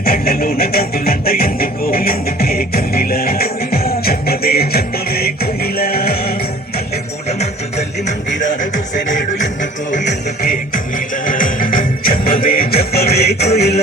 కళ్ళలోన గంతులంట ఎందుకో ఎందుకే కోయిల చెప్పవే చెప్పవే కోయిల మల్లెపూల మంచు తల్లి మందిరాన గుసెనేడు ఎందుకో ఎందుకే కోయిల చెప్పవే చెప్పవే కోయిల